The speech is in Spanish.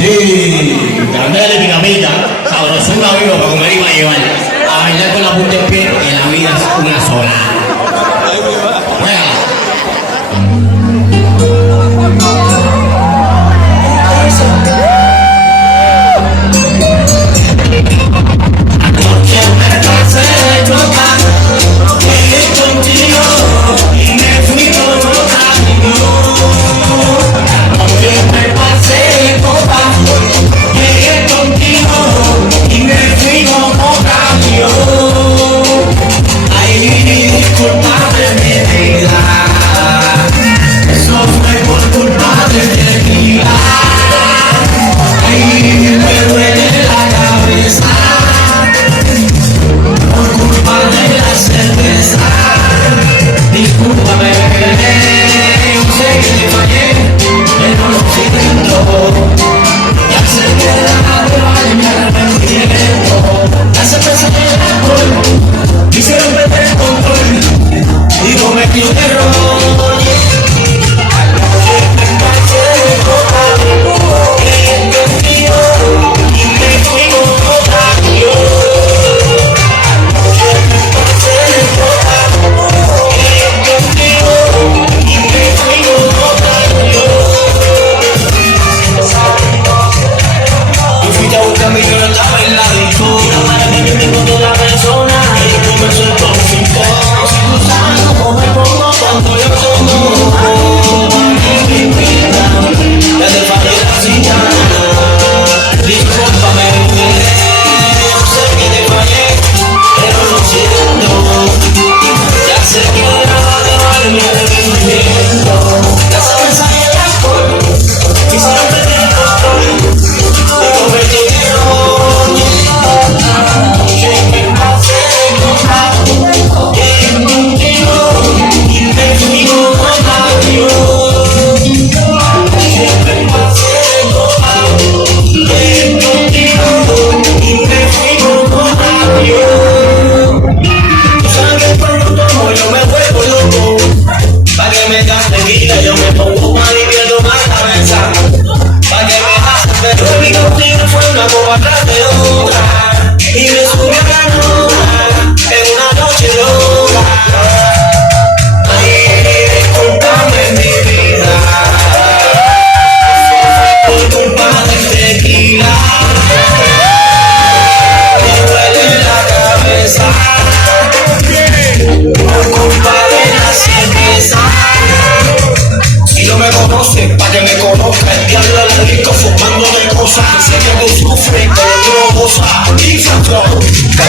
Sí, grande de picapita, sabrosura vivo para comer y para llevar. A bailar con la punta del pie, que la vida es una sola. Juega. Anoche me pasé de copa, llegué contigo y me fui con otra amigo. Anoche me pasé de copa, llegué contigo y me fui con otra amigo. Ay, discúlpame mi vida, eso fue por culpa de tequila. Ay, me duele la cabeza por culpa de la cerveza. Discúlpame, yo sé que te fallé, pero lo siento. Ya sé que la vale mi arrepentimiento. La cerveza y el alcohol hicieron perder el control y cometí un error. Yo me pongo más y tomar cabeza pa' que me hagas. Pero mi contigo fue una copa atrás de otra y me subí a la nota en una noche loca. Ay, discúlpame mi vida, por culpa del tequila me duele la cabeza, por culpa de la cerveza. Si no me conoces, pa' que me conozca el diablo.